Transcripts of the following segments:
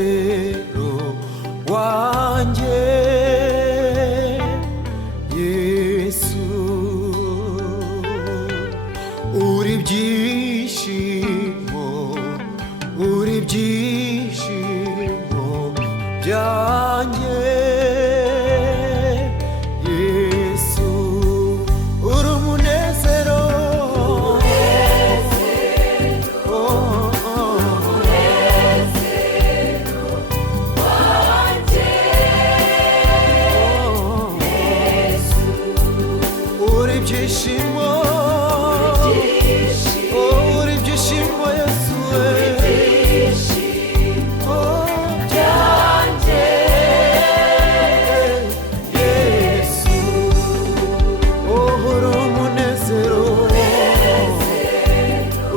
urumunezero wanjye Yesu, uri byishimo byanjye Yesu, uri umunezero ibyishimo, uri ibyishimo Yesu, byanjye Yesu, uri umunezero,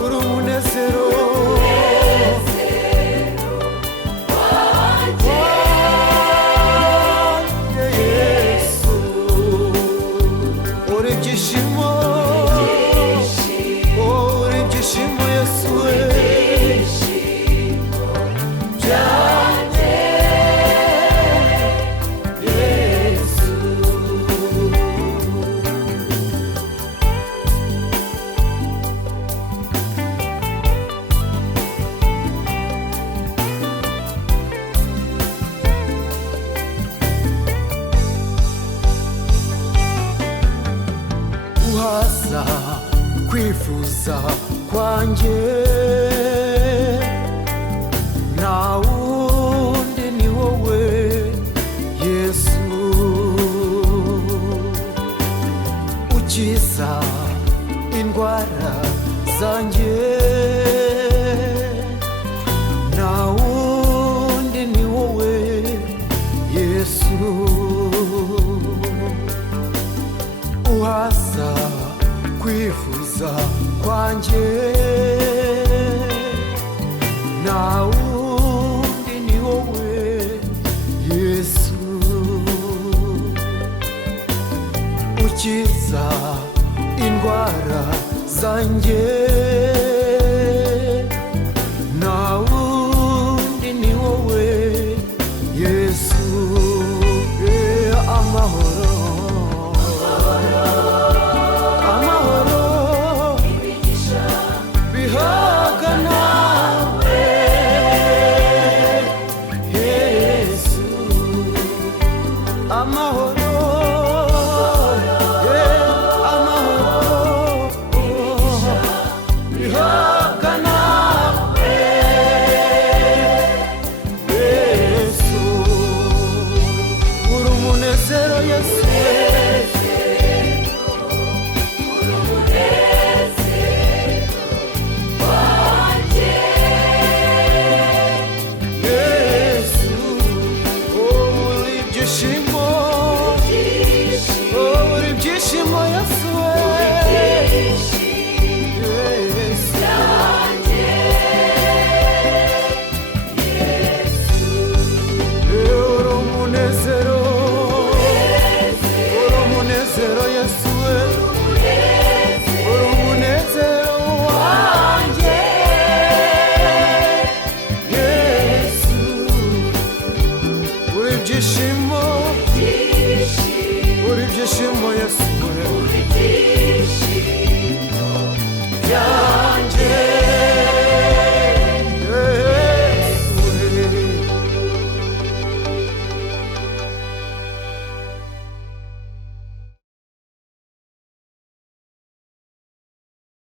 uri umunezero wanjye Yesu, uri ibyishimo, uri ibyishimo Yesu, byanjye Yesu. Guhaza kwifuza kwanjye nta wundi ni wowe Yesu, ukiza indwara zanjye nta wundi ni wowe Yesu, uhaza kwifuza kwanjye nta wundi ni wowe Yesu, ukiza indwara zanjye nta wundi ni wowe Yesu, amahoro Yesu, uri ibyishimo